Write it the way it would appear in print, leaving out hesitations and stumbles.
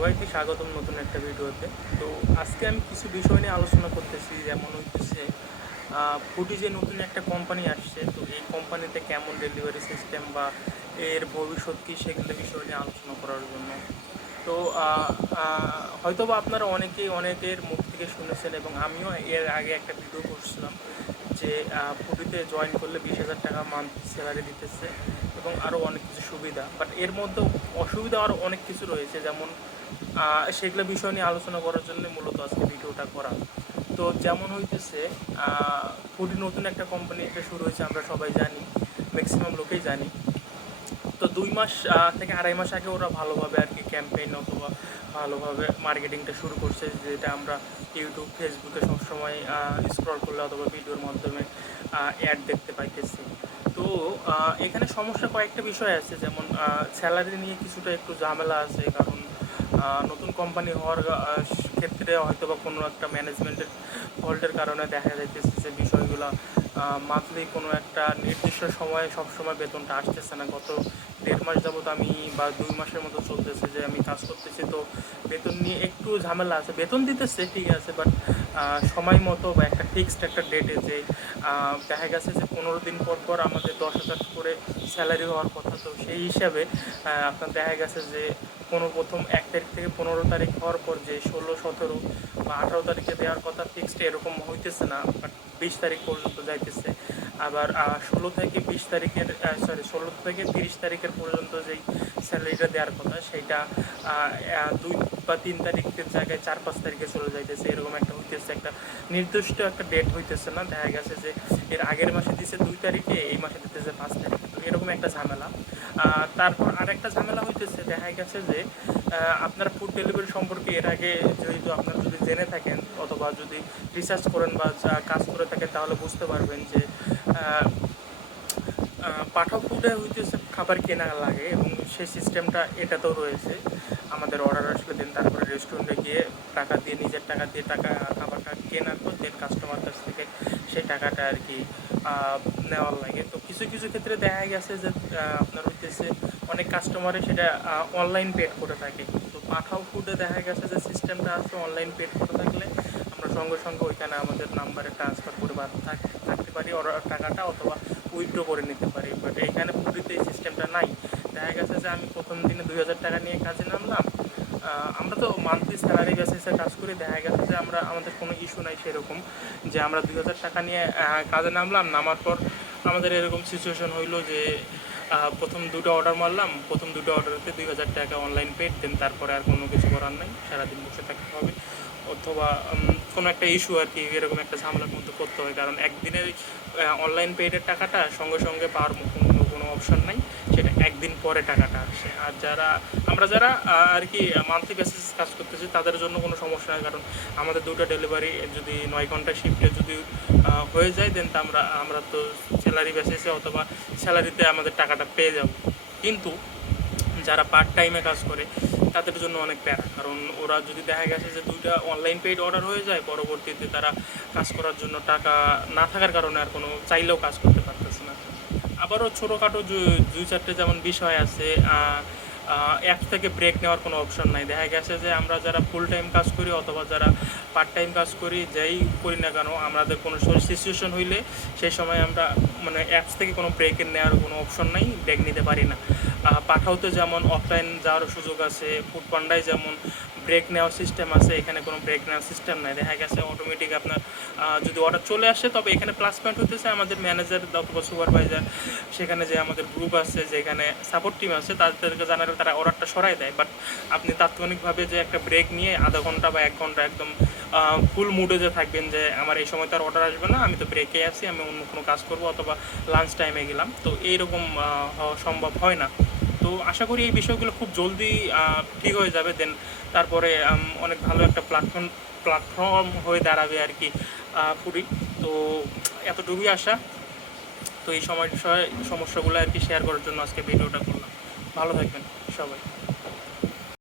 সবাইকে স্বাগতম নতুন একটা ভিডিওতে। তো আজকে আমি কিছু বিষয় নিয়ে আলোচনা করতেছি, যেমন হচ্ছে ফুডি যে নতুন একটা কোম্পানি আসছে, তো এই কোম্পানিতে কেমন ডেলিভারি সিস্টেম বা এর ভবিষ্যৎ কী সেগুলো বিষয় নিয়ে আলোচনা করার জন্য। তো হয়তোবা আপনারা অনেকের মুখ থেকে শুনেছেন এবং আমিও এর আগে একটা ভিডিও করছিলাম যে ফুডিতে জয়েন করলে 20,000 টাকা মান্থলি স্যালারি দিতেছে এবং আরও অনেক কিছু সুবিধা, বাট এর মধ্যেও অসুবিধা আরও অনেক কিছু রয়েছে, যেমন সেগুলো বিষয় নিয়ে আলোচনা করার জন্য মূলত আজকে ভিডিওটা করা। তো যেমন হইতেছে ফুডি নতুন একটা কোম্পানি, এটা শুরু হয়েছে, আমরা সবাই জানি, ম্যাক্সিমাম লোকেই জানি। তো 2 মাস থেকে 2.5 মাস আগে ওরা ভালোভাবে আর কি ক্যাম্পেইন অথবা ভালোভাবে মার্কেটিংটা শুরু করছে, যেটা আমরা ইউটিউব ফেসবুকে সবসময় স্ক্রল করলে অথবা ভিডিওর মাধ্যমে অ্যাড দেখতে পাইতেছি। তো এখানে সমস্যা কয়েকটা বিষয় আছে, যেমন স্যালারি নিয়ে কিছুটা একটু ঝামেলা আছে, কারণ নতুন কোম্পানি হওয়ার ক্ষেত্রে হয়তো বা কোনো একটা ম্যানেজমেন্টের ফল্টের কারণে দেখা যাইতেছে যে বিষয়গুলো মান্থলি কোনো একটা নির্দিষ্ট সময়ে সবসময় বেতনটা আসতেছে না। গত 1.5 মাস যাবত আমি বা 2 মাসের মতো চলতেছে যে আমি কাজ করতেছি, তো বেতন নিয়ে একটু ঝামেলা আছে। বেতন দিতেছে ঠিক আছে, বাট সময় মতো বা একটা ফিক্সড একটা ডেটে, যে দেখা গেছে যে 15 দিন পর পর আমাদের 10,000 করে স্যালারি হওয়ার কথা, তো সেই হিসাবে আপনার দেখা গেছে যে প্রথম 1 তারিখ থেকে 15 তারিখ হওয়ার পর যে 16, 17 বা 18 তারিখে দেওয়ার কথা ফিক্সড এরকম হইতেছে না, বাট 20 তারিখ পর্যন্ত যাইতেছে। আবার 16 থেকে 20 তারিখের 16 থেকে 30 তারিখের পর্যন্ত যেই স্যালারিটা দেওয়ার কথা সেইটা 2 বা 3 তারিখের জায়গায় 4-5 তারিখে চলে যাইতেছে, এরকম একটা হইতেছে। একটা নির্দিষ্ট একটা ডেট হইতেছে না, দেখা গেছে যে এর আগের মাসে দিছে 2 তারিখে, এই মাসে দিতেছে 5 তারিখে, তো এরকম একটা ঝামেলা। তারপর আরেকটা ঝামেলা হইতেছে, দেখা গেছে যে আপনারা ফুড ডেলিভারি সম্পর্কে এর আগে যেহেতু আপনারা যদি জেনে থাকেন অথবা যদি রিসার্চ করেন বা কাজ করে থাকেন, তাহলে বুঝতে পারবেন যে পাঠাও ফুডে হইতেছে খাবার কেনা লাগে এবং সেই সিস্টেমটা এটাতেও রয়েছে। আমাদের অর্ডার আসলে দেন তারপরে রেস্টুরেন্টে গিয়ে টাকা দিয়ে, নিজের টাকা দিয়ে খাবারটা কেনার পর দেন কাস্টমার কাছ থেকে সেই টাকাটা আর কি নেওয়ার লাগে। তো কিছু কিছু ক্ষেত্রে দেখা গেছে যে আপনার হইতেছে অনেক কাস্টমারে সেটা অনলাইন পেড করে থাকে। তো পাঠাও ফুডে দেখা গেছে যে সিস্টেমটা আছে, অনলাইন পেড করে থাকলে আমরা সঙ্গে সঙ্গে ওইখানে আমাদের নাম্বারে ট্রান্সফার করে থাকতে পারি অর্ডার টাকাটা, অথবা উইথড্র করে নিতে পারি। বাট এইখানে ফুডিতে এই সিস্টেমটা নাই। দেখা গেছে যে আমি প্রথম দিনে 2,000 টাকা নিয়ে কাজে নামলাম, আমরা তো মান্থলি স্যালারি বেসিসে কাজ করি, দেখা গেছে যে আমাদের কোনো ইস্যু নাই সেরকম যে আমরা 2,000 টাকা নিয়ে কাজে নামার পর আমাদের এরকম সিচুয়েশন হইলো যে প্রথম 2টো অর্ডার মারলাম, প্রথম 2টো অর্ডারেতে 2,000 টাকা অনলাইন পেড দেন, তারপরে আর কোনো কিছু করার নাই, সারাদিন বসে থাকতে হবে অথবা কোনো একটা ইস্যু আর কি এরকম একটা ঝামেলার মধ্যে করতে হয়, কারণ একদিনের অনলাইন পেডের টাকাটা সঙ্গে সঙ্গে পাওয়ার কোনো অপশন নাই, সেটা একদিন পরে টাকাটা আসে। আর আমরা যারা আর কি মান্থলি বেসিস কাজ করতেছি তাদের জন্য কোনো সমস্যা নেই, কারণ আমাদের 2টা ডেলিভারি যদি 9 ঘন্টা শিফটে যদি হয়ে যায় দেন আমরা তো স্যালারি বেসিসে অথবা স্যালারিতে আমাদের টাকাটা পেয়ে যাব। কিন্তু যারা পার্ট টাইমে কাজ করে তাদের জন্য অনেক প্যারা, কারণ ওরা যদি দেখা গেছে যে 2টা অনলাইন পেইড অর্ডার হয়ে যায়, পরবর্তীতে তারা কাজ করার জন্য টাকা না থাকার কারণে আর কোনো চাইলেও কাজ করতে পারতেছে না। আবারও ছোটোখাটো 2-4টে যেমন বিষয় আছে, অ্যাপ থেকে ব্রেক নেওয়ার কোনো অপশন নাই। দেখা গেছে যে আমরা যারা ফুল টাইম কাজ করি অথবা যারা পার্ট টাইম কাজ করি, যাই করি না কেন, আমাদের কোনো সিচুয়েশন হইলে সেই সময় আমরা মানে অ্যাপস থেকে কোনো ব্রেকের নেওয়ার কোনো অপশন নাই, ব্রেক নিতে পারি না। পাঠাওতে যেমন অফলাইন যাওয়ার সুযোগ আছে, ফুড পান্ডায় যেমন ব্রেক নেওয়ার সিস্টেম আছে, এখানে কোনো ব্রেক নেওয়ার সিস্টেম নাই। দেখা গেছে অটোমেটিক আপনার যদি অর্ডার চলে আসে, তবে এখানে প্লাস পয়েন্ট হতেছে আমাদের ম্যানেজার অথবা সুপারভাইজার, সেখানে যে আমাদের গ্রুপ আছে, যেখানে সাপোর্ট টিম আছে, তাদেরকে জানালে তারা অর্ডারটা সরাই দেয়। বাট আপনি তাৎক্ষণিকভাবে যে একটা ব্রেক নিয়ে আধা ঘন্টা বা 1 ঘন্টা একদম ফুল মুডে যে থাকবেন যে আমার এই সময় তার অর্ডার আসবে না, আমি তো ব্রেকে আছি, আমি অন্য কোনো কাজ করবো অথবা লাঞ্চ টাইমে গেলাম, তো এইরকম হওয়া সম্ভব হয় না। তো আশা করি এই বিষয়গুলো খুব জলদি ঠিক হয়ে যাবে, দেন তারপরে অনেক ভালো একটা প্ল্যাটফর্ম হয়ে দাঁড়াবে আর কি ফুডি। তো এতটুকুই আশা। তো এই সমস্যাগুলো আর কি শেয়ার করার জন্য আজকে ভিডিওটা করলাম। ভালো থাকবেন সবাই।